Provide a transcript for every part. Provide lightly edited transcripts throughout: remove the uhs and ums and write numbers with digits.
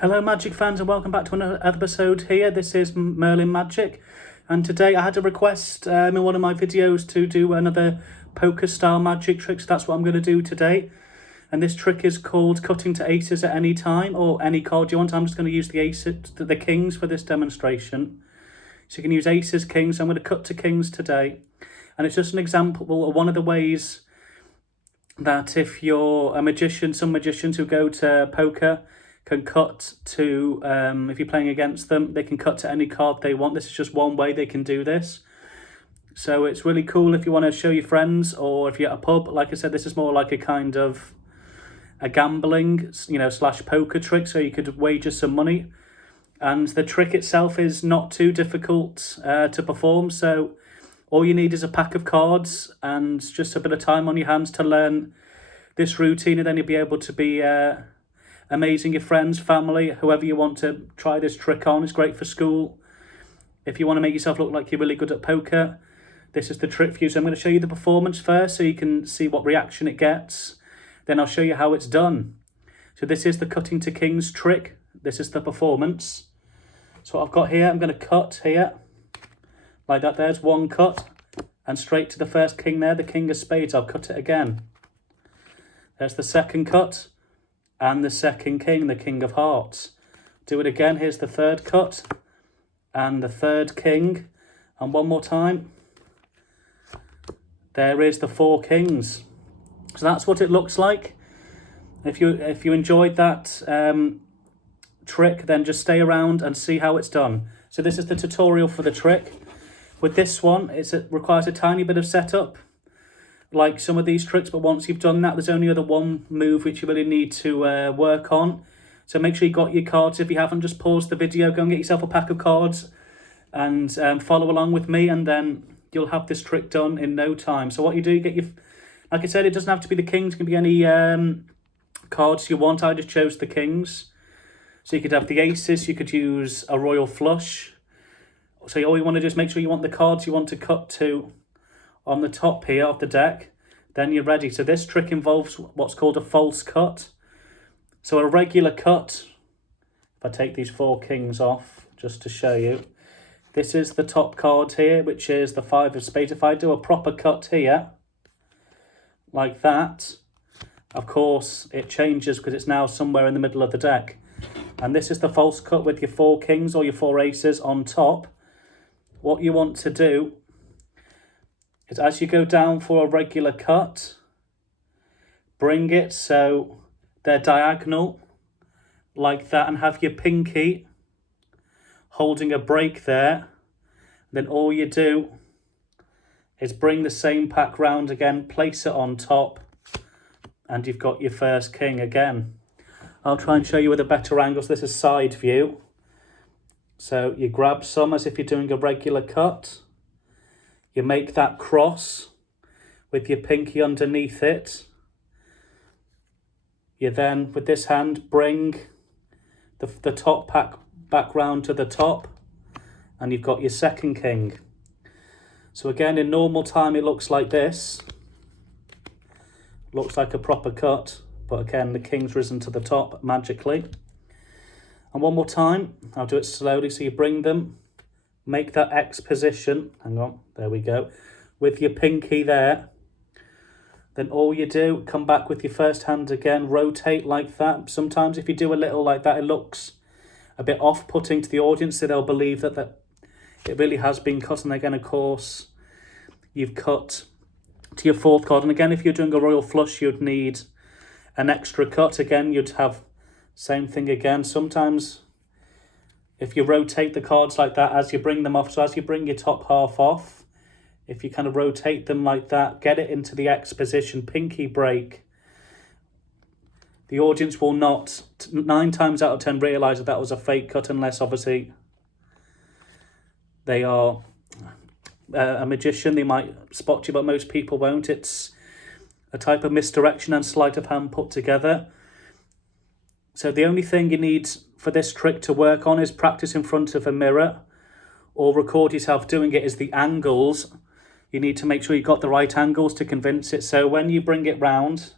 Hello Magic fans and welcome back to another episode here. This is Merlin Magic, and today I had a request in one of my videos to do another poker style magic trick, so that's what I'm going to do today. And this trick is called cutting to aces at any time or any card you want. I'm just going to use the kings for this demonstration. So you can use aces, kings. I'm going to cut to kings today, and it's just an example of one of the ways that if you're a magician, some magicians who go to poker can cut to, if you're playing against them, they can cut to any card they want. This is just one way they can do this. So it's really cool if you want to show your friends, or if you're at a pub. Like I said, this is more like a kind of a gambling, slash poker trick, so you could wager some money. And the trick itself is not too difficult to perform. So all you need is a pack of cards and just a bit of time on your hands to learn this routine, and then you'll be able to be amazing your friends, family, whoever you want to try this trick on. It's great for school. If you want to make yourself look like you're really good at poker, this is the trick for you. So I'm going to show you the performance first so you can see what reaction it gets. Then I'll show you how it's done. So this is the cutting to kings trick. This is the performance. So what I've got here, I'm going to cut here. Like that, there's one cut. And straight to the first king there, the king of spades. I'll cut it again. There's the second cut. And the second king, the king of hearts. Do it again. Here's the third cut. And the third king. And one more time. There is the four kings. So that's what it looks like. If you enjoyed that trick, then just stay around and see how it's done. So this is the tutorial for the trick. With this one, it requires a tiny bit of setup, like some of these tricks, but once you've done that, there's only other one move which you really need to work on. So make sure you got your cards. If you haven't, just pause the video, go and get yourself a pack of cards and follow along with me, and then you'll have this trick done in no time. So what you do, you get your, like I said, it doesn't have to be the kings, it can be any cards you want. I just chose the kings. So you could have the aces, you could use a royal flush. So all you want to do is make sure you want the cards you want to cut to on the top here of the deck, then you're ready. So this trick involves what's called a false cut. So a regular cut, if I take these four kings off just to show you, this is the top card here, which is the five of spades. If I do a proper cut here, like that, of course it changes because it's now somewhere in the middle of the deck. And this is the false cut with your four kings or your four aces on top. What you want to do is, as you go down for a regular cut, bring it so they're diagonal like that, and have your pinky holding a break there. Then all you do is bring the same pack round again, place it on top, and you've got your first king again. I'll try and show you with a better angle. So this is side view. So you grab some as if you're doing a regular cut. You make that cross with your pinky underneath it. You then, with this hand, bring the top pack back round to the top, and you've got your second king. So again, in normal time, it looks like this. Looks like a proper cut, but again, the king's risen to the top magically. And one more time, I'll do it slowly. So you bring them, make that X position, hang on, there we go, with your pinky there. Then all you do, come back with your first hand again, rotate like that. Sometimes if you do a little like that, it looks a bit off-putting to the audience, so they'll believe that it really has been cut. And again, of course, you've cut to your fourth card. And again, if you're doing a royal flush, you'd need an extra cut. Again, you'd have same thing again. Sometimes if you rotate the cards like that as you bring them off, so as you bring your top half off, if you kind of rotate them like that, get it into the X position, pinky break, the audience will not, 9 times out of 10, realise that that was a fake cut, unless obviously they are a magician. They might spot you, but most people won't. It's a type of misdirection and sleight of hand put together. So the only thing you need for this trick to work on is practice in front of a mirror, or record yourself doing it, is the angles. You need to make sure you've got the right angles to convince it. So when you bring it round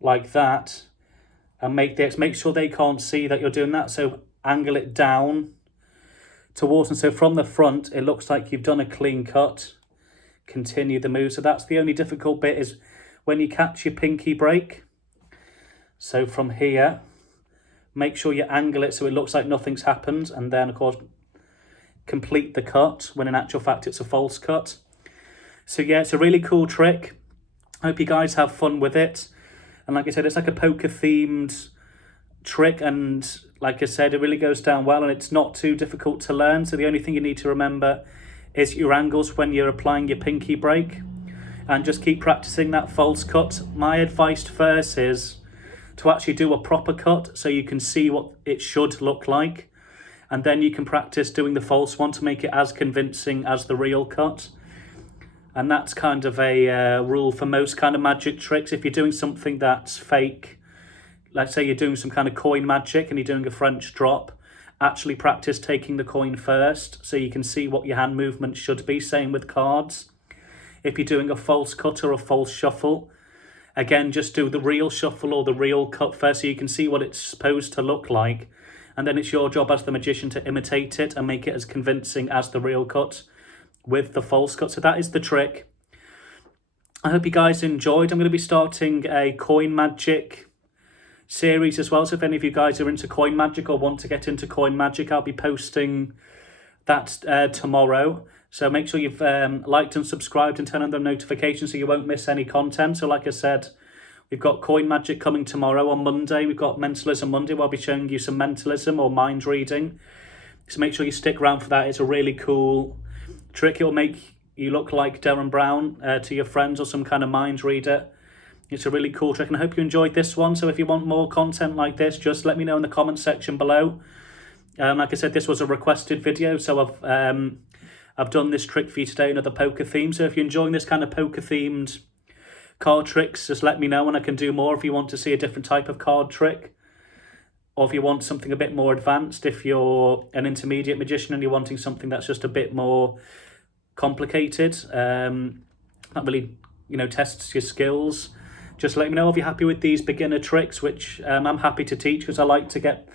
like that, and make sure they can't see that you're doing that. So angle it down towards, and so from the front, it looks like you've done a clean cut. Continue the move. So that's the only difficult bit, is when you catch your pinky break. So from here, make sure you angle it so it looks like nothing's happened, and then of course complete the cut when in actual fact it's a false cut. So yeah, it's a really cool trick. I hope you guys have fun with it. And like I said, it's like a poker themed trick, and like I said, it really goes down well, and it's not too difficult to learn. So the only thing you need to remember is your angles when you're applying your pinky break, and just keep practicing that false cut. My advice first is to actually do a proper cut so you can see what it should look like, and then you can practice doing the false one to make it as convincing as the real cut. And that's kind of a rule for most kind of magic tricks. If you're doing something that's fake, let's say you're doing some kind of coin magic and you're doing a French drop, actually practice taking the coin first so you can see what your hand movement should be. Same with cards. If you're doing a false cut or a false shuffle, again, just do the real shuffle or the real cut first so you can see what it's supposed to look like. And then it's your job as the magician to imitate it and make it as convincing as the real cut with the false cut. So that is the trick. I hope you guys enjoyed. I'm going to be starting a coin magic series as well. So if any of you guys are into coin magic or want to get into coin magic, I'll be posting that tomorrow. So make sure you've liked and subscribed and turn on the notifications so you won't miss any content. So like I said, we've got coin magic coming tomorrow. On Monday, we've got mentalism Monday, where I'll be showing you some mentalism or mind reading. So make sure you stick around for that. It's a really cool trick. It'll make you look like Darren Brown to your friends or some kind of mind reader. It's a really cool trick, and I hope you enjoyed this one. So if you want more content like this, just let me know in the comment section below. Like I said, this was a requested video, so I've done this trick for you today, another poker theme. So if you're enjoying this kind of poker themed card tricks, just let me know and I can do more. If you want to see a different type of card trick, or if you want something a bit more advanced, if you're an intermediate magician and you're wanting something that's just a bit more complicated, that really, tests your skills, just let me know if you're happy with these beginner tricks, which I'm happy to teach, because I like to get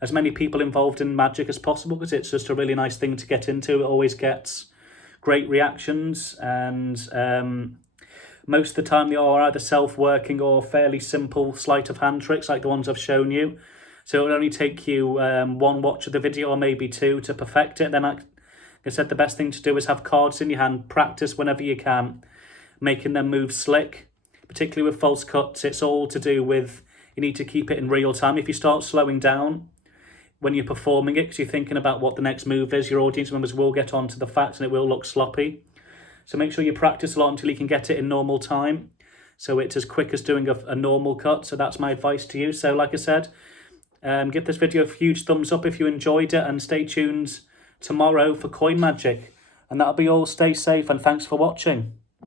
as many people involved in magic as possible, because it's just a really nice thing to get into. It always gets great reactions, and most of the time they are either self-working or fairly simple sleight of hand tricks like the ones I've shown you. So it'll only take you one watch of the video or maybe two to perfect it. Then like I said, the best thing to do is have cards in your hand, practice whenever you can, making them move slick. Particularly with false cuts, it's all to do with, you need to keep it in real time. If you start slowing down when you're performing it, because you're thinking about what the next move is, your audience members will get onto the facts and it will look sloppy. So make sure you practice a lot until you can get it in normal time, so it's as quick as doing a normal cut. So that's my advice to you. So like I said, give this video a huge thumbs up if you enjoyed it, and stay tuned tomorrow for coin magic. And that'll be all. Stay safe and thanks for watching.